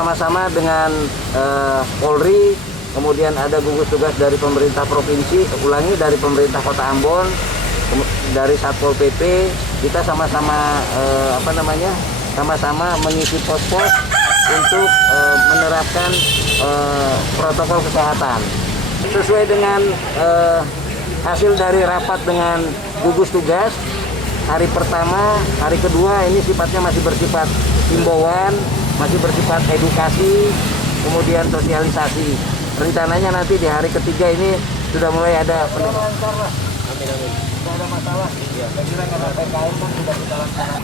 sama-sama dengan Polri, kemudian ada gugus tugas dari pemerintah provinsi, dari pemerintah Kota Ambon, dari Satpol PP, kita sama-sama sama-sama mengisi pos-pos untuk menerapkan protokol kesehatan. Sesuai dengan hasil dari rapat dengan gugus tugas, hari pertama, hari kedua ini sifatnya masih bersifat himbauan, masih bersifat edukasi, kemudian sosialisasi. Rencananya nanti di hari ketiga ini sudah mulai ada peningkatan. Tidak ada masalah. Ya, saya kira karena PKM kan sudah kita laksanakan.